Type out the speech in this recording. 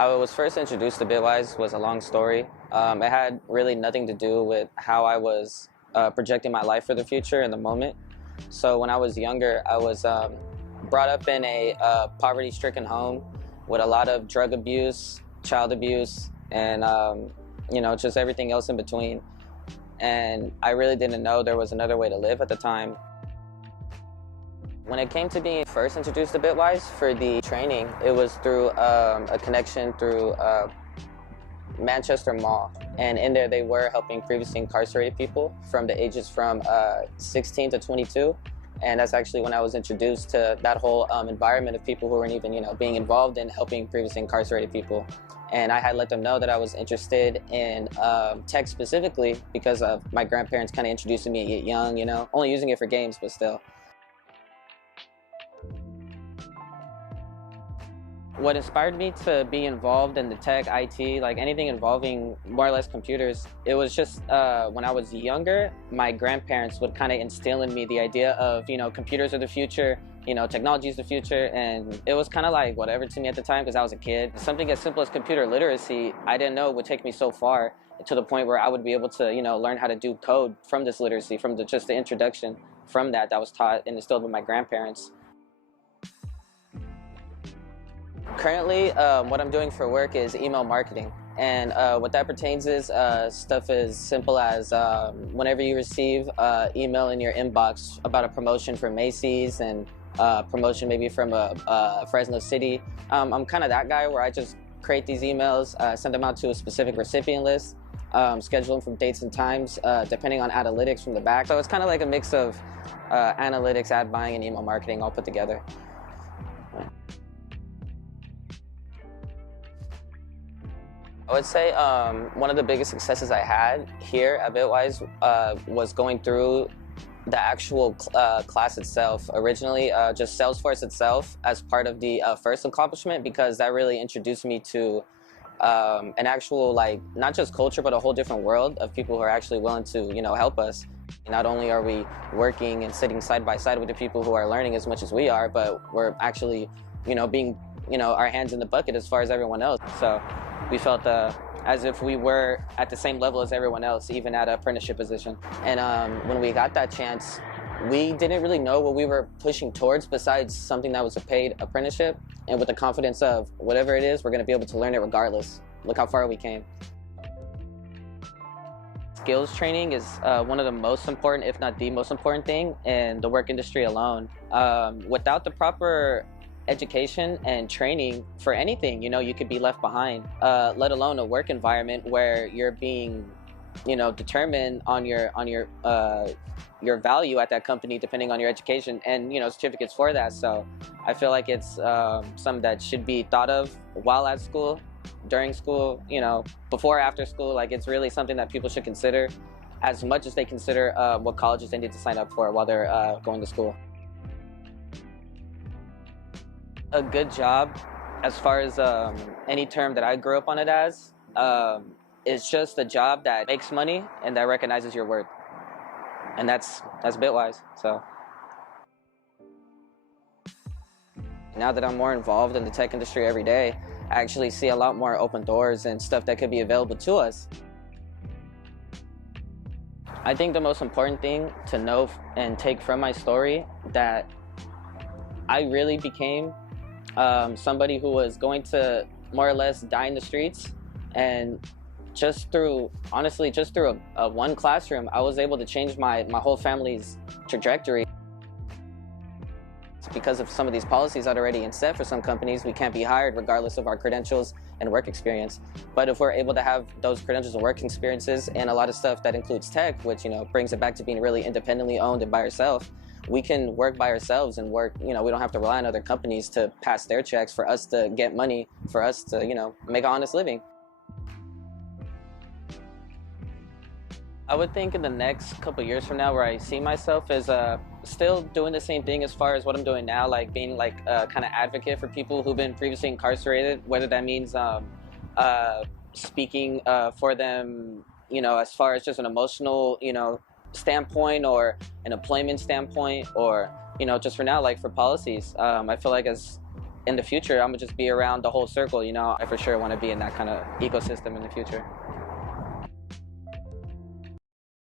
How I was first introduced to Bitwise was a long story. It had really nothing to do with how I was projecting my life for the future in the moment. So when I was younger, I was brought up in a poverty-stricken home with a lot of drug abuse, child abuse, and just everything else in between. And I really didn't know there was another way to live at the time. When it came to being first introduced to Bitwise for the training, it was through a connection through Manchester Mall. And in there they were helping previously incarcerated people from the ages from 16 to 22. And that's actually when I was introduced to that whole environment of people who weren't even being involved in helping previously incarcerated people. And I had let them know that I was interested in tech specifically because of my grandparents kind of introducing me young, only using it for games, but still. What inspired me to be involved in the tech, IT, like anything involving more or less computers, it was just when I was younger, my grandparents would kind of instill in me the idea of, computers are the future, technology is the future, and it was kind of like whatever to me at the time because I was a kid. Something as simple as computer literacy, I didn't know would take me so far to the point where I would be able to, learn how to do code from this literacy, from just the introduction from that was taught and instilled with my grandparents. Currently, what I'm doing for work is email marketing, and what that pertains is stuff as simple as whenever you receive email in your inbox about a promotion from Macy's and promotion maybe from Fresno City. I'm kind of that guy where I just create these emails, send them out to a specific recipient list, schedule them from dates and times depending on analytics from the back. So it's kind of like a mix of analytics, ad buying, and email marketing all put together. I would say one of the biggest successes I had here at Bitwise was going through the actual class itself. Originally, just Salesforce itself as part of the first accomplishment, because that really introduced me to an actual, not just culture, but a whole different world of people who are actually willing to, help us. Not only are we working and sitting side by side with the people who are learning as much as we are, but we're actually, being, our hands in the bucket as far as everyone else. So we felt as if we were at the same level as everyone else, even at an apprenticeship position. And when we got that chance, we didn't really know what we were pushing towards besides something that was a paid apprenticeship. And with the confidence of whatever it is, we're going to be able to learn it regardless. Look how far we came. Skills training is one of the most important, if not the most important thing in the work industry alone. Without the proper education and training for anything, you could be left behind, let alone a work environment where you're being, determined on your value at that company depending on your education and, certificates for that. So I feel like it's something that should be thought of while at school, during school, before, after school. Like, it's really something that people should consider as much as they consider what colleges they need to sign up for while they're going to school. A good job, as far as any term that I grew up on it as, is just a job that makes money and that recognizes your worth. And that's Bitwise. So now that I'm more involved in the tech industry every day, I actually see a lot more open doors and stuff that could be available to us. I think the most important thing to know and take from my story, that I really became somebody who was going to more or less die in the streets, and just through a one classroom, I was able to change my whole family's trajectory. It's because of some of these policies that are already in set for some companies. We can't be hired regardless of our credentials and work experience. But if we're able to have those credentials and work experiences and a lot of stuff that includes tech, which brings it back to being really independently owned and by yourself, we can work by ourselves and work, we don't have to rely on other companies to pass their checks for us to get money, for us to, make an honest living. I would think in the next couple of years from now, where I see myself as still doing the same thing as far as what I'm doing now, like being a kind of advocate for people who've been previously incarcerated, whether that means speaking for them, as far as just an emotional, standpoint, or an employment standpoint, or just for now, like for policies. I feel like as in the future, I'm gonna just be around the whole circle. You know, I for sure want to be in that kind of ecosystem in the future.